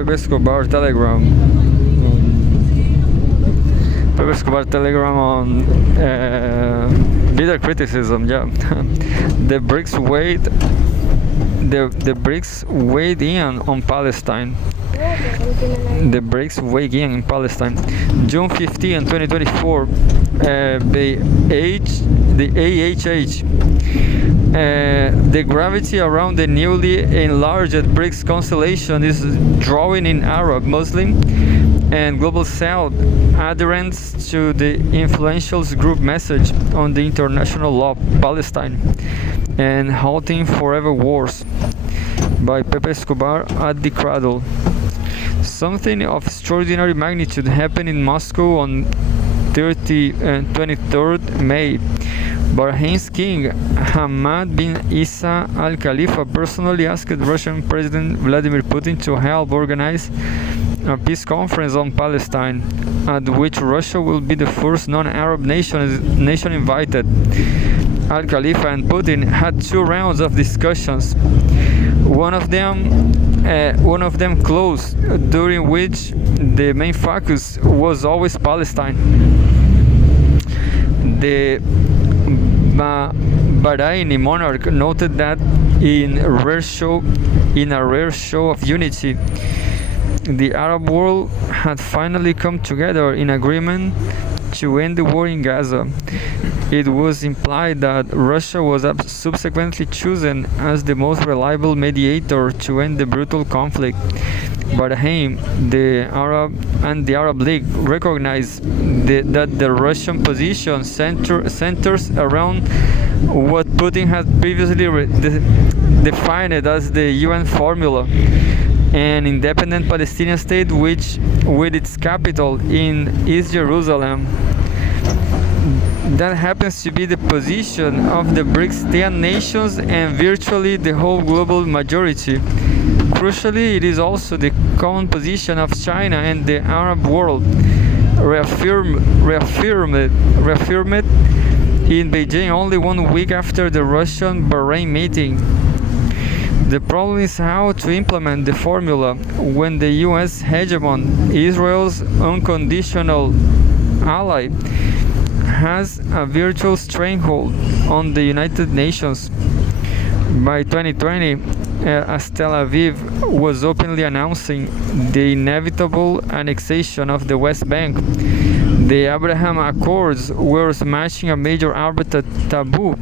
Pepe Escobar Telegram. Pepe Escobar Telegram on bitter criticism. Yeah, the BRICS weighed the BRICS weighed in on Palestine. The BRICS weighed in Palestine. June 15, 2024, the AHH. The gravity around the newly enlarged BRICS constellation is drawing in Arab, Muslim, and Global South adherents to the influential group message on the international law, Palestine, and halting forever wars by Pepe Escobar at the cradle. Something of extraordinary magnitude happened in Moscow on 23rd May. Bahrain's king Hamad bin Isa Al Khalifa personally asked Russian President Vladimir Putin to help organize a peace conference on Palestine, at which Russia will be the first non-Arab nation invited. Al Khalifa and Putin had 2 rounds of discussions. One of them closed, during which the main focus was always Palestine. The Bahraini monarch noted that in a rare show of unity, the Arab world had finally come together in agreement to end the war in Gaza. It was implied that Russia was subsequently chosen as the most reliable mediator to end the brutal conflict. Bahrain, the Arab League recognized that the Russian position centers around what Putin had previously defined as the UN formula, an independent Palestinian state which, with its capital in East Jerusalem. That happens to be the position of the BRICS 10 nations and virtually the whole global majority. Crucially, it is also the common position of China and the Arab world, reaffirmed in Beijing only 1 week after the Russian-Bahrain meeting. The problem is how to implement the formula when the US hegemon, Israel's unconditional ally, has a virtual stranglehold on the United Nations. By 2020, as Tel Aviv was openly announcing the inevitable annexation of the West Bank, the Abraham Accords were smashing a major Arab taboo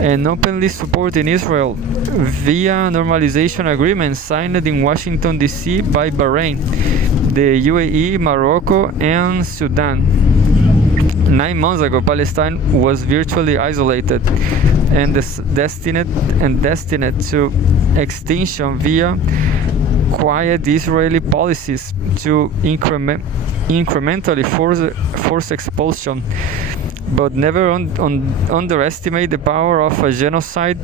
and openly supporting Israel via normalization agreements signed in Washington, D.C. by Bahrain, the UAE, Morocco, and Sudan. 9 months ago, Palestine was virtually isolated and destined to extinction via quiet Israeli policies to incrementally force expulsion. But never underestimate the power of a genocide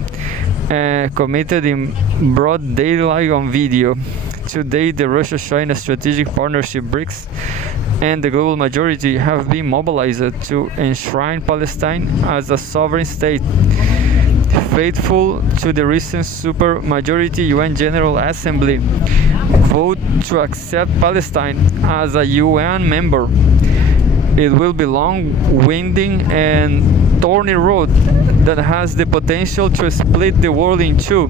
committed in broad daylight on video. Today, the Russia-China Strategic Partnership BRICS and the global majority have been mobilized to enshrine Palestine as a sovereign state. Faithful to the recent supermajority UN General Assembly vote to accept Palestine as a UN member. It will be long, winding, and thorny road that has the potential to split the world in two.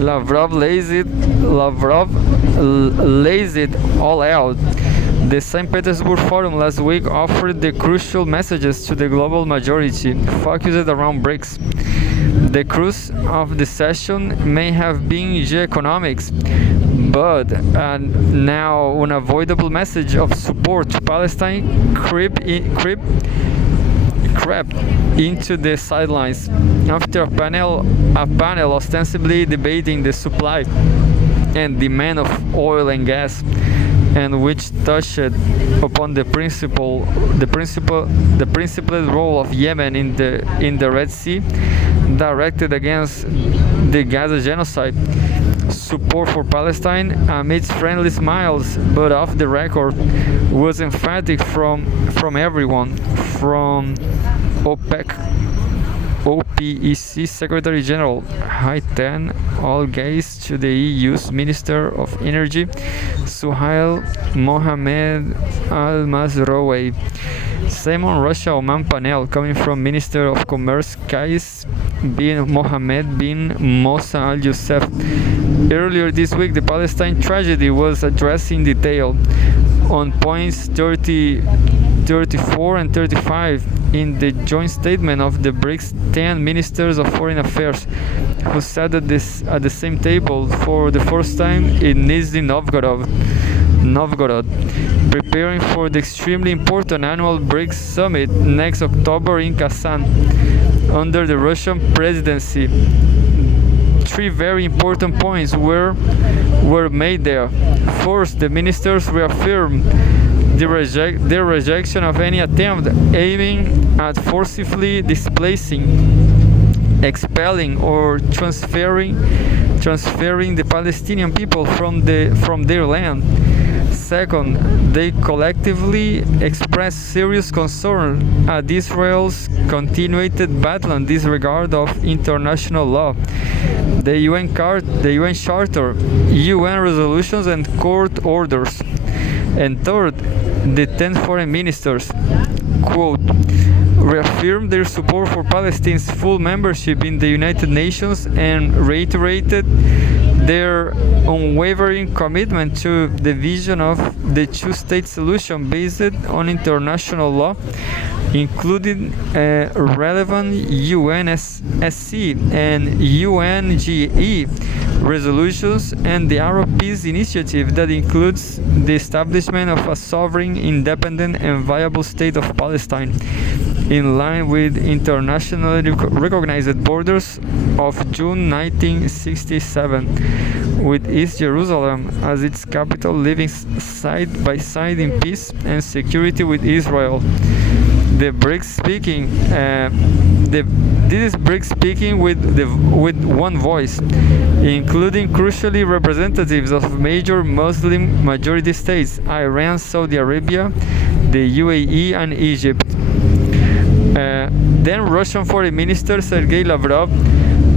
Lavrov lays it all out. The St. Petersburg Forum last week offered the crucial messages to the global majority, focused around BRICS. The crux of the session may have been geoeconomics, but a now unavoidable message of support to Palestine crept into the sidelines after a panel ostensibly debating the supply and demand of oil and gas, and which touched upon the principled role of Yemen in the Red Sea, directed against the Gaza genocide. Support for Palestine, amidst friendly smiles but off the record, was emphatic from everyone, from OPEC OPEC Secretary General Haytham Al-Ghais to the EU's Minister of Energy Suhail Mohammed Al-Mazroui. Same on Russia Oman panel coming from Minister of Commerce Qais bin Mohammed bin Mossa Al-Youssef. Earlier this week, the Palestine tragedy was addressed in detail on points 34 and 35 in the joint statement of the BRICS 10 ministers of foreign affairs, who sat at the same table for the first time in Nizhny Novgorod, preparing for the extremely important annual BRICS summit next October in Kazan under the Russian presidency. Three very important points were made there. First, the ministers reaffirmed the rejection of any attempt aiming at forcibly displacing, expelling, or transferring the Palestinian people from their land. Second, they collectively expressed serious concern at Israel's continued battle in disregard of international law, the UN Charter, UN resolutions, and court orders. And third, the 10 foreign ministers, quote, reaffirmed their support for Palestine's full membership in the United Nations and reiterated their unwavering commitment to the vision of the two-state solution based on international law, including relevant UNSC and UNGE resolutions, and the Arab Peace Initiative that includes the establishment of a sovereign, independent, and viable state of Palestine, in line with internationally recognized borders of June 1967, with East Jerusalem as its capital, living side by side in peace and security with Israel. The BRICS speaking. This is BRICS speaking with one voice, including crucially representatives of major Muslim majority states: Iran, Saudi Arabia, the UAE, and Egypt. Then Russian Foreign Minister Sergei Lavrov,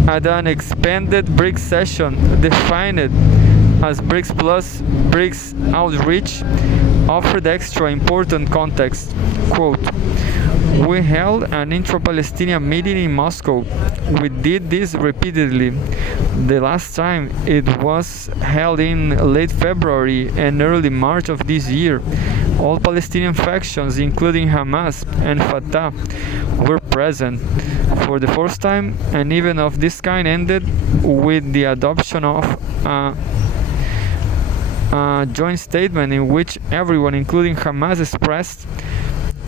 at an expanded BRICS session defined as BRICS Plus BRICS Outreach, offered extra important context. Quote, we held an intra-Palestinian meeting in Moscow. We did this repeatedly. The last time it was held in late February and early March of this year. All Palestinian factions, including Hamas and Fatah, were present. For the first time, an event of this kind ended with the adoption of a joint statement in which everyone, including Hamas, expressed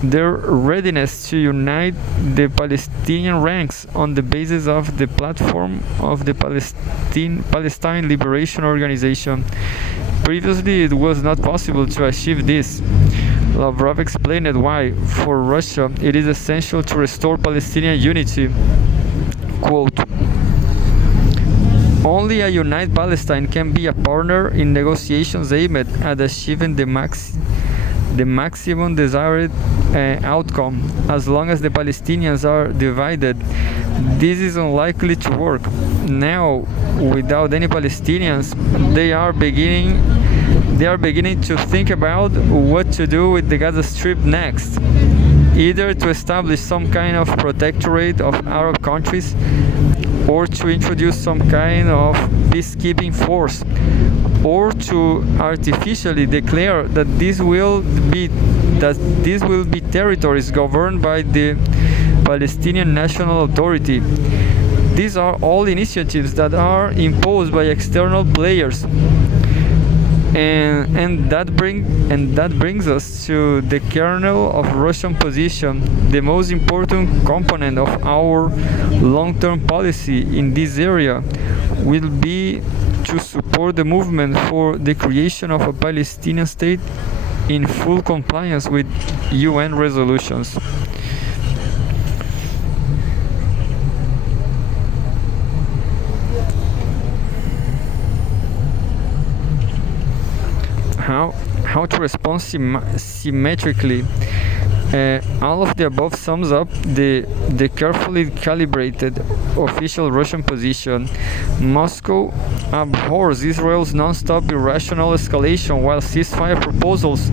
their readiness to unite the Palestinian ranks on the basis of the platform of the Palestine Liberation Organization. Previously, it was not possible to achieve this. Lavrov explained why, for Russia, it is essential to restore Palestinian unity. Quote, only a united Palestine can be a partner in negotiations aimed at achieving the maximum desired outcome. As long as the Palestinians are divided, this is unlikely to work. Now, without any Palestinians, they are beginning to think about what to do with the Gaza Strip next. Either to establish some kind of protectorate of Arab countries, or to introduce some kind of peacekeeping force, or to artificially declare that these will be territories governed by the Palestinian National Authority. These are all initiatives that are imposed by external players, and that brings us to the kernel of Russian position. The most important component of our long-term policy in this area will be to support the movement for the creation of a Palestinian state in full compliance with UN resolutions. How to respond symmetrically All of the above sums up the carefully calibrated official Russian position. Moscow abhors Israel's non-stop irrational escalation, while ceasefire proposals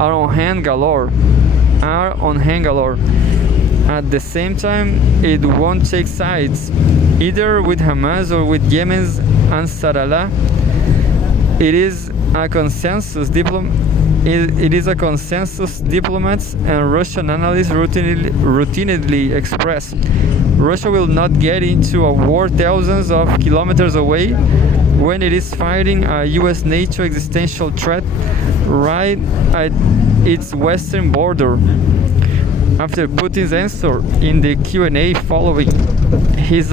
are on hand galore. At the same time, it won't take sides, either with Hamas or with Yemen's Ansarallah. It is a consensus diplomats and Russian analysts routinely express. Russia will not get into a war thousands of kilometers away when it is fighting a US NATO existential threat right at its western border. After Putin's answer in the Q&A following his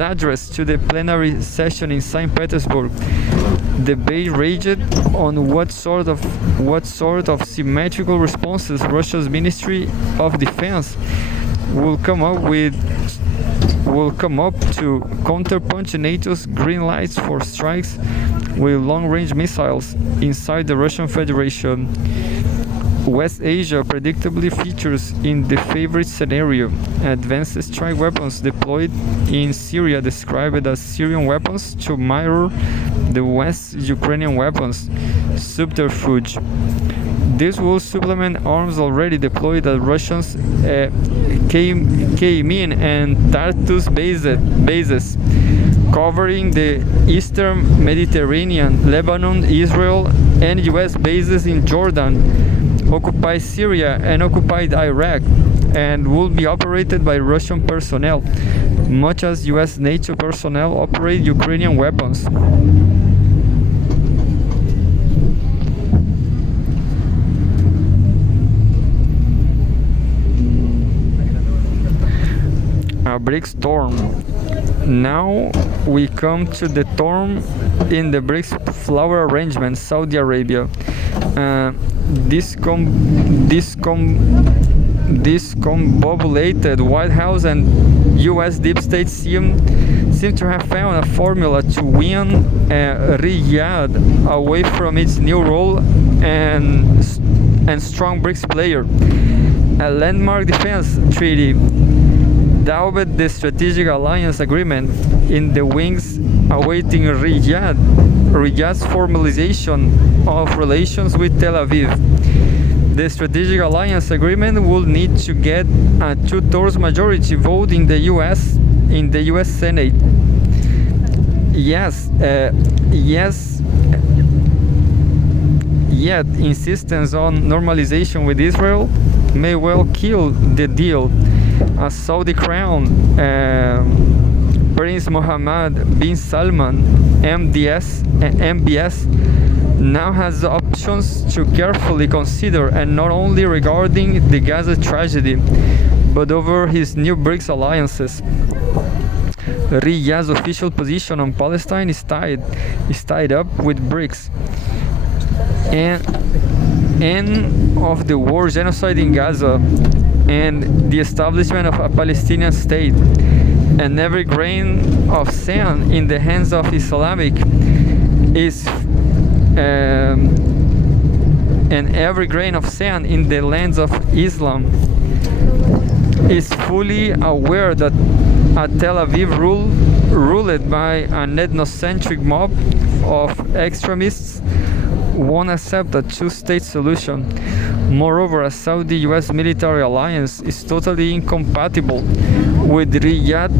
address to the plenary session in St. Petersburg, debate raged on what sort of symmetrical responses Russia's Ministry of Defense will come up to counterpunch NATO's green lights for strikes with long-range missiles inside the Russian Federation. West Asia predictably features in the favorite scenario. Advanced strike weapons deployed in Syria, described as Syrian weapons to mirror the West's Ukrainian weapons subterfuge. This will supplement arms already deployed at Russians' Kaymin and Tartus bases, covering the eastern Mediterranean, Lebanon, Israel, and US bases in Jordan, occupied Syria and occupied Iraq, and will be operated by Russian personnel, much as US NATO personnel operate Ukrainian weapons. A BRICS storm. Now we come to the storm in the BRICS flower arrangement, Saudi Arabia. Discombobulated White House and US deep state seem to have found a formula to win Riyadh away from its new role and strong BRICS player. A landmark defense treaty dubbed the Strategic Alliance Agreement in the wings, awaiting Riyadh's formalization of relations with Tel Aviv. The Strategic Alliance Agreement will need to get a 2/3 majority vote in the U.S. Senate. Yet insistence on normalization with Israel may well kill the deal. As Saudi Crown Prince Mohammed bin Salman, MBS, now has options to carefully consider, and not only regarding the Gaza tragedy, but over his new BRICS alliances. Riyadh's official position on Palestine is tied up with BRICS. End of the war, genocide in Gaza, and the establishment of a Palestinian state, and every grain of sand in the hands of Islamic is and every grain of sand in the lands of Islam is fully aware that a Tel Aviv ruled by an ethnocentric mob of extremists won't accept a two-state solution. Moreover, a Saudi-US military alliance is totally incompatible with Riyadh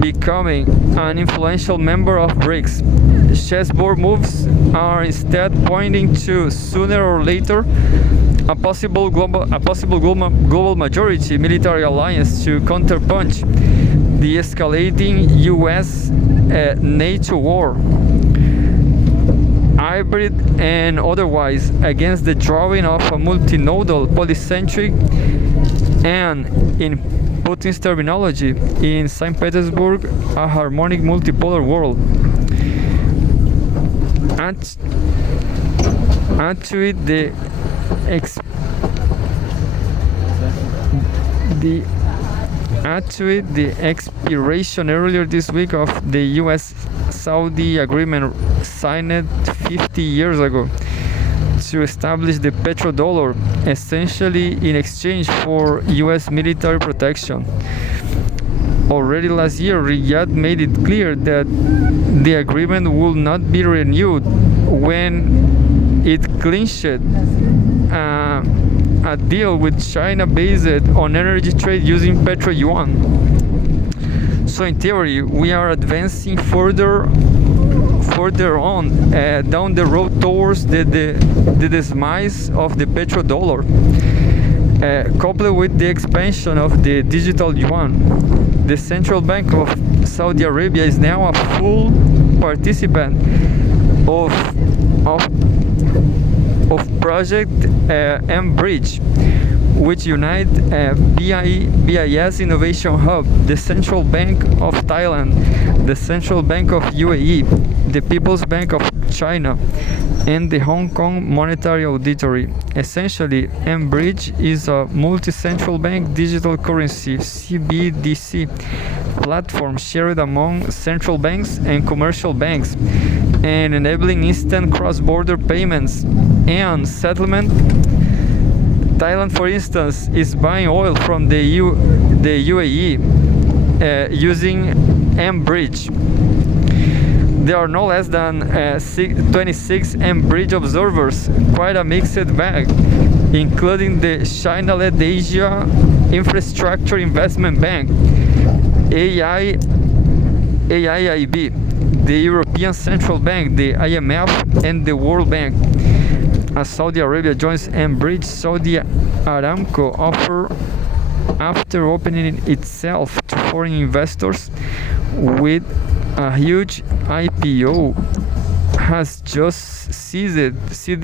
becoming an influential member of BRICS. Chessboard moves are instead pointing to, sooner or later, a possible global majority military alliance to counterpunch the escalating US-NATO war, hybrid and otherwise, against the drawing of a multinodal, polycentric, and, in Putin's terminology, in St. Petersburg, a harmonic multipolar world. Add to it the expiration earlier this week of the US-Saudi agreement signed 50 years ago to establish the petrodollar, essentially in exchange for US military protection. Already last year, Riyadh made it clear that the agreement will not be renewed when it clinched a deal with China based on energy trade using petro yuan. So in theory, we are advancing further on down the road towards the demise of the petrodollar, coupled with the expansion of the digital yuan. The Central Bank of Saudi Arabia is now a full participant of Project BRICS, which unite BIS Innovation Hub, the Central Bank of Thailand, the Central Bank of UAE, the People's Bank of China, and the Hong Kong Monetary Auditory. Essentially, BRICS is a multi-central bank digital currency (CBDC) platform shared among central banks and commercial banks, and enabling instant cross-border payments and settlement. Thailand, for instance, is buying oil from the UAE using BRICS. There are no less than 26 BRICS observers, quite a mixed bag, including the China-led Asia Infrastructure Investment Bank, AIIB, the European Central Bank, the IMF, and the World Bank. As Saudi Arabia joins BRICS, Saudi Aramco after opening itself to foreign investors with a huge IPO, has just seeded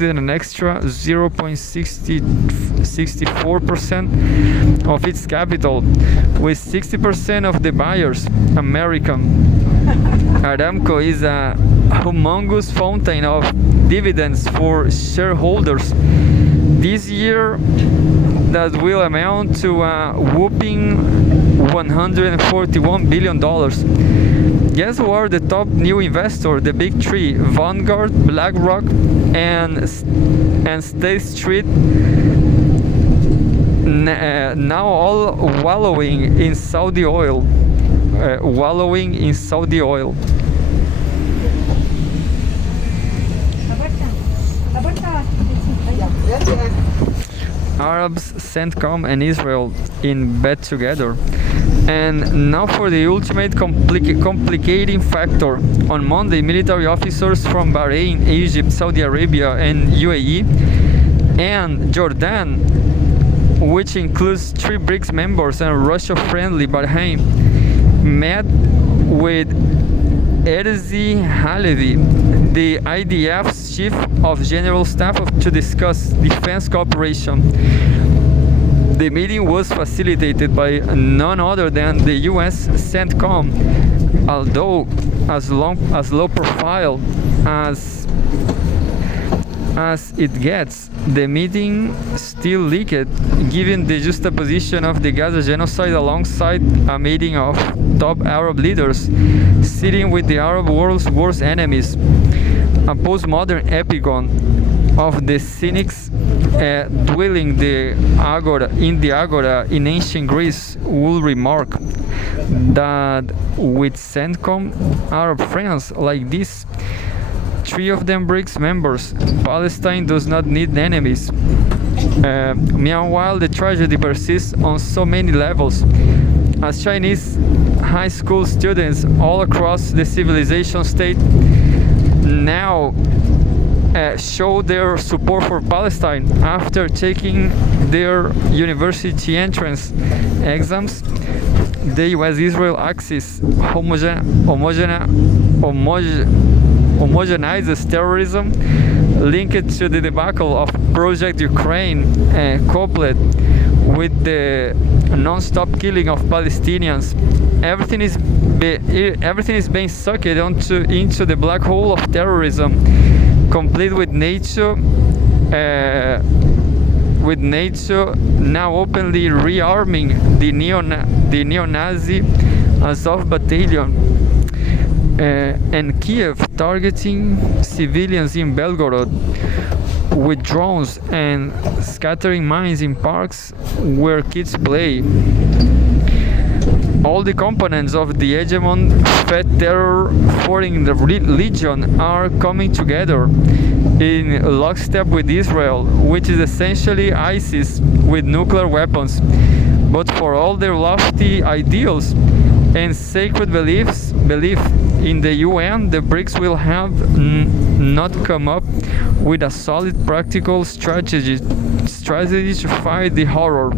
an extra 0.64% of its capital, with 60% of the buyers American. Aramco is a humongous fountain of dividends for shareholders this year that will amount to a whopping $141 billion. Guess who are the top new investors? The big three: Vanguard, BlackRock, and State Street, now all wallowing in Saudi oil. Arabs, CENTCOM, and Israel in bed together. And now for the ultimate complicating factor. On Monday, military officers from Bahrain, Egypt, Saudi Arabia, and UAE, and Jordan, which includes 3 BRICS members and Russia-friendly Bahrain, met with Erzi Halevi, the IDF's chief of general staff, to discuss defense cooperation. The meeting was facilitated by none other than the US CENTCOM, although as low profile as it gets. The meeting still leaked, given the juxtaposition of the Gaza genocide alongside a meeting of top Arab leaders sitting with the Arab world's worst enemies. A postmodern epigon of the cynics dwelling in the agora in ancient Greece will remark that with CENTCOM Arab friends like this, 3 of them BRICS members, Palestine does not need enemies. Meanwhile, the tragedy persists on so many levels, as Chinese high school students all across the civilization state now show their support for Palestine after taking their university entrance exams. The US-Israel axis homogenizes terrorism linked to the debacle of Project Ukraine, coupled with the non-stop killing of Palestinians. Everything is being sucked into the black hole of terrorism, complete with NATO now openly rearming the neo-Nazi Azov battalion, and Kiev targeting civilians in Belgorod, with drones and scattering mines in parks where kids play. All the components of the hegemon fed terror foreign the religion are coming together in lockstep with Israel, which is essentially ISIS with nuclear weapons. But for all their lofty ideals and sacred belief in the UN, the BRICS will have not come up with a solid practical strategy to fight the horror.